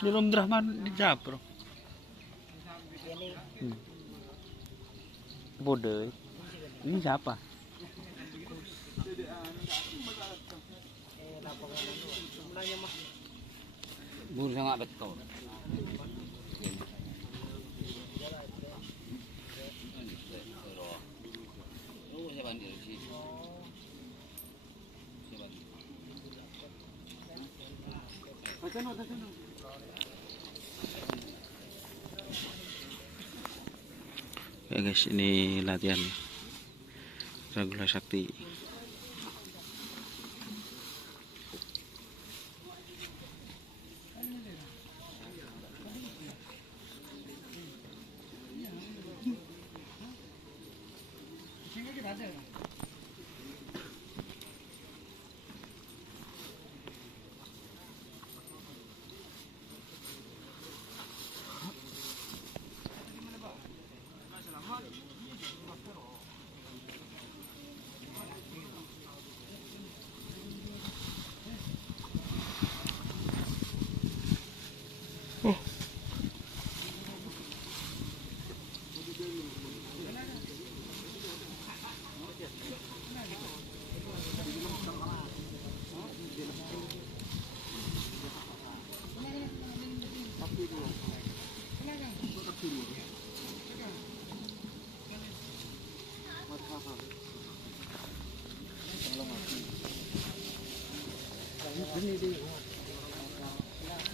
Belum Rahman di Japro. Hmm. Bodoh. Ini siapa? Bursa nggak betul. Ya guys, ini latihan Ragula Sakti.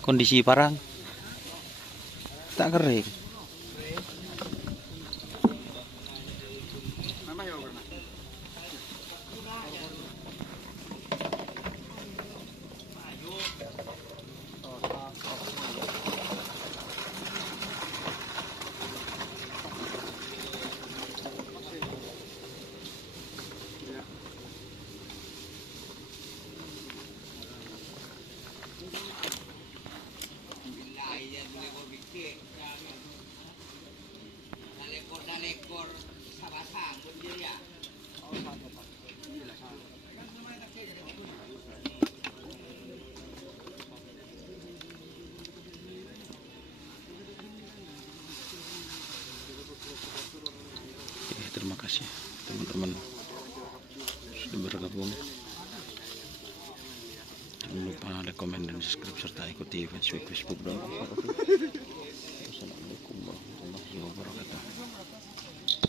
Kondisi parang tak kering. Ekor sabasang pun dia ya. Terima kasih teman-teman sudah bergabung. Jangan lupa like, komen, dan subscribe serta ikuti Facebook dan